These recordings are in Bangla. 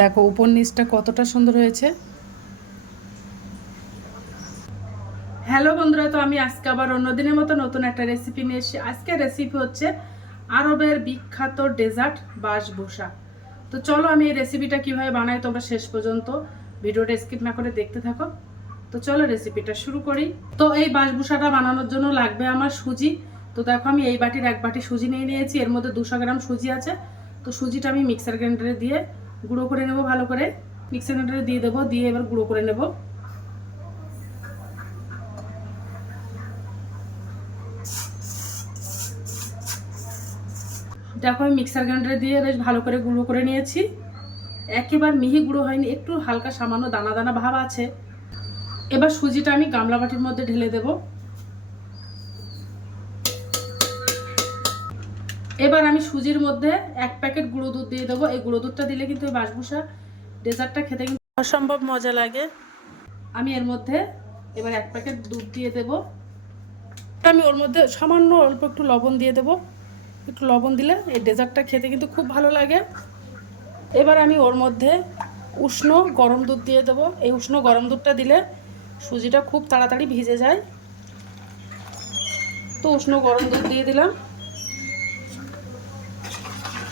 দেখো উপর নিচটা কতটা সুন্দর হয়েছে। হ্যালো বন্ধুরা, তো আমি আজকে আবার অন্যদিনের মতো নতুন একটা রেসিপি নিয়ে এসেছি। আজকে রেসিপি হচ্ছে আরবের বিখ্যাত ডেজার্ট বাসবুসা তো চলো আমি এই রেসিপিটা কীভাবে বানাই তোমরা শেষ পর্যন্ত ভিডিওটা স্কিপ না করে দেখতে থাকো। তো চলো রেসিপিটা শুরু করি। তো এই বাসবুসাটা বানানোর জন্য লাগবে আমার সুজি। তো দেখো, আমি এই বাটির এক বাটি সুজি নিয়ে নিয়েছি। এর মধ্যে দুশো গ্রাম সুজি আছে। তো সুজিটা আমি মিক্সার গ্রাইন্ডারে দিয়ে গুঁড়ো করে নেব ভালো করে। মিক্সার গ্রাইন্ডারে দিয়ে দেবো, দিয়ে এবার গুঁড়ো করে নেব। দেখো আমি মিক্সার গ্রাইন্ডারে দিয়ে বেশ ভালো করে গুঁড়ো করে নিয়েছি। একেবারে মিহি গুঁড়ো হয়নি, একটু হালকা সামান্য দানা দানা ভাব আছে। এবার সুজিটা আমি গামলা বাটির মধ্যে ঢেলে দেব। এবার আমি সুজির মধ্যে এক প্যাকেট গুঁড়ো দুধ দিয়ে দেবো। এই গুঁড়ো দুধটা দিলে কিন্তু এই বাসভূষা ডেজার্টটা খেতে কিন্তু অসম্ভব মজা লাগে। আমি এর মধ্যে এবার এক প্যাকেট দুধ দিয়ে দেব। আমি ওর মধ্যে সামান্য অল্প একটু লবণ দিয়ে দেবো। একটু লবণ দিলে এই ডেজার্টটা খেতে কিন্তু খুব ভালো লাগে। এবার আমি ওর মধ্যে উষ্ণ গরম দুধ দিয়ে দেবো। এই উষ্ণ গরম দুধটা দিলে সুজিটা খুব তাড়াতাড়ি ভিজে যায়। তো উষ্ণ গরম দুধ দিয়ে দিলাম।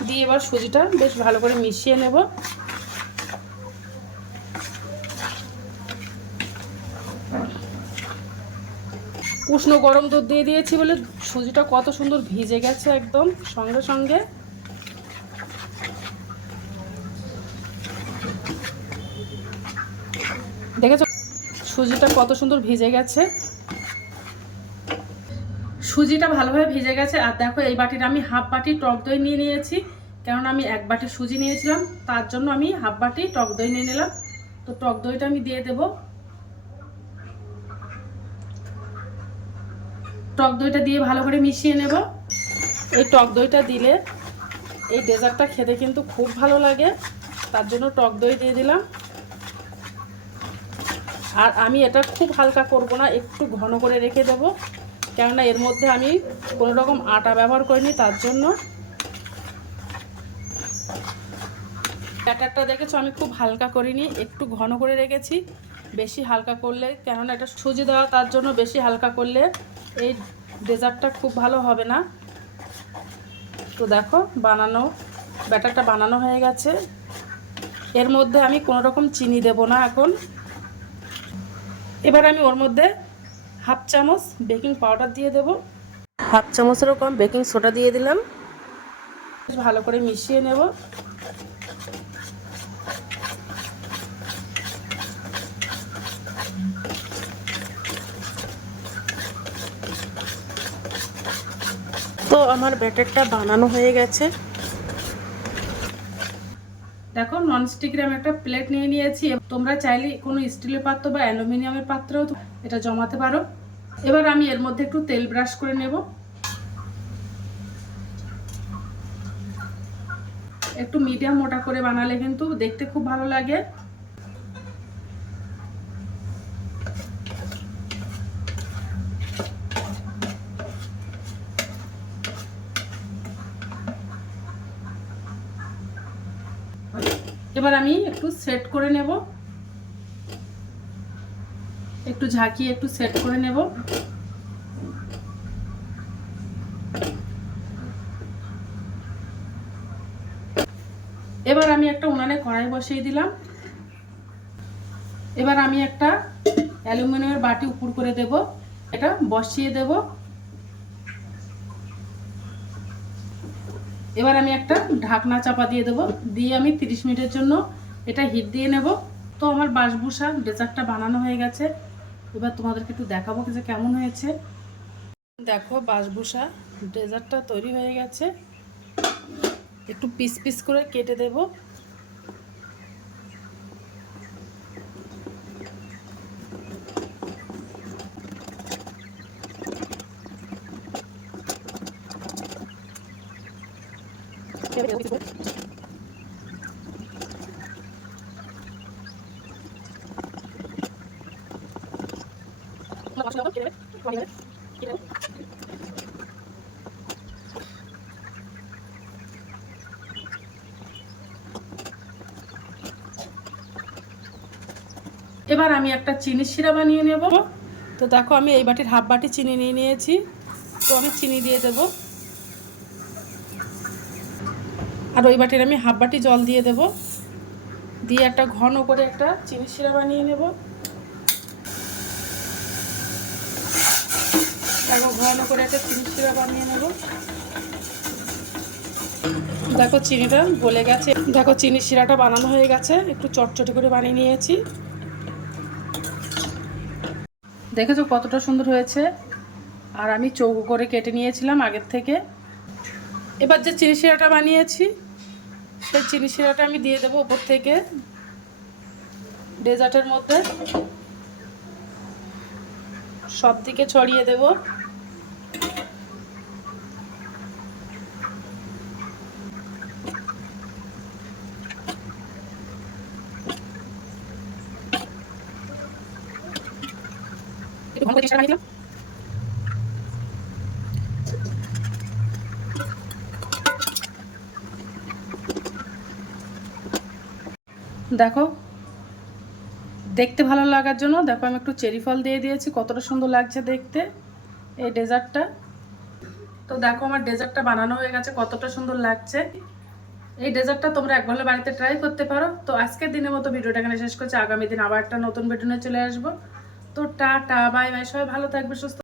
দিয়ে এবার সুজিটা বেশ ভালো করে মিশিয়ে নেব। উষ্ণ গরম দুধ দিয়ে দিয়েছি বলে সুজিটা কত সুন্দর ভিজে গেছে একদম সঙ্গে সঙ্গে। দেখেছ সুজিটা কত সুন্দর ভিজে গেছে? সুজিটা ভালোভাবে ভিজে গেছে। আর দেখো এই বাটিটা আমি হাফ বাটি টক দই নিয়ে নিয়েছি। কেননা আমি এক বাটি সুজি নিয়েছিলাম, তার জন্য আমি হাফ বাটি টক দই নিয়ে নিলাম। তো টক দইটা আমি দিয়ে দেব। টক দইটা দিয়ে ভালো করে মিশিয়ে নেব। এই টক দইটা দিলে এই ডেজার্টটা খেতে কিন্তু খুব ভালো লাগে। তার জন্য টক দই দিয়ে দিলাম। আর আমি এটা খুব হালকা করব না, একটু ঘন করে রেখে দেব। কেননা এর মধ্যে আমি কোনো রকম আটা ব্যবহার করিনি, তার জন্য ব্যাটারটা দেখেছ, আমি খুব হালকা করিনি, একটু ঘন করে রেখেছি, বেশি হালকা করলে, কেননা এটা সুজি দেওয়া, তার জন্য বেশি হালকা করলে এই ডেজার্টটা খুব ভালো হবে না। তো দেখো, বানানো, ব্যাটারটা বানানো হয়ে গেছে। এর মধ্যে আমি কোনো রকম চিনি দেব না এখন। এবার আমি ওর মধ্যে হাফ চামচ বেকিং পাউডার দিয়ে দেব। হাফ চামচেরও কম বেকিং সোডা দিয়ে দিলাম। ভালো করে মিশিয়ে নেব। তো আমার ব্যাটারটা বানানো হয়ে গেছে। দেখো ননস্টিকের আমি একটা প্লেট নিয়ে নিয়েছি। তোমরা চাইলে কোনো স্টিলের পাত্র বা অ্যালুমিনিয়ামের পাত্রেও এটা জমাতে পারো। এবার আমি এর মধ্যে একটু তেল ব্রাশ করে নেব। একটু মিডিয়াম মোটা করে বানালে কিন্তু দেখতে খুব ভালো লাগে। এবার আমি একটু সেট করে নেব। একটু ঝাঁকিয়ে একটু সেট করে নেব। এবার আমি একটা উনানে কড়াই বসিয়ে দিলাম। এবার আমি একটা অ্যালুমিনিয়ামের বাটি উপর করে দেব। এটা বসিয়ে দেব। এবার আমি একটা ঢাকনা চাপা দিয়ে দেবো। দিয়ে আমি 30 মিনিটের জন্য এটা হিট দিয়ে নেব। তো আমার বাসভূষা ডেজার্টটা বানানো হয়ে গেছে। এবার তোমাদেরকে একটু দেখাবো যে কেমন হয়েছে। দেখো বাসভূষা ডেজার্টটা তৈরি হয়ে গেছে। একটু পিস পিস করে কেটে দেব। এবার আমি একটা চিনি শিরা বানিয়ে নেব। তো দেখো আমি এই বাটির হাফ বাটি চিনি নিয়ে নিয়েছি। তো আমি চিনি দিয়ে দেবো। আর ওই বাটির আমি হাফ বাটি জল দিয়ে দেব। দিয়ে একটা ঘন করে একটা চিনি শিরা বানিয়ে নেব। দেখো, ঘন করে একটা চিনি শিরা বানিয়ে নেব। দেখো, চিনিটা গলে গেছে। দেখো, চিনি শিরাটা বানানো হয়ে গেছে। একটু চটচটি করে বানিয়ে নিয়েছি। দেখেছ কতটা সুন্দর হয়েছে? আর আমি চৌকো করে কেটে নিয়েছিলাম আগের থেকে। এবার যে চিনি শিরাটা বানিয়েছি সেই চিনি শিরাটা আমি দিয়ে দেবো উপর থেকে। ডেজার্টের মধ্যে। সব দিকে ছড়িয়ে দেবো। একটু ঘন করে চিনি শিরা বানিয়ে দিলাম দেখো। দেখতে ভালো লাগার জন্য দেখো আমি একটু চেরি ফল দিয়ে দিয়েছি, কতটা সুন্দর লাগছে দেখতে এই ডেজার্টটা। তো দেখো আমার ডেজার্টটা বানানো হয়ে গেছে, কতটা সুন্দর লাগছে। এই ডেজার্টটা তোমরা একবার বাড়িতে ট্রাই করতে পারো। তো আজকের দিনের মতো ভিডিওটা এখানে শেষ করছি, আগামী দিন আবার একটা নতুন ভিডিও চলে আসব। তো টা টা বাই বাই সবাই ভালো থাকবে, সুস্থ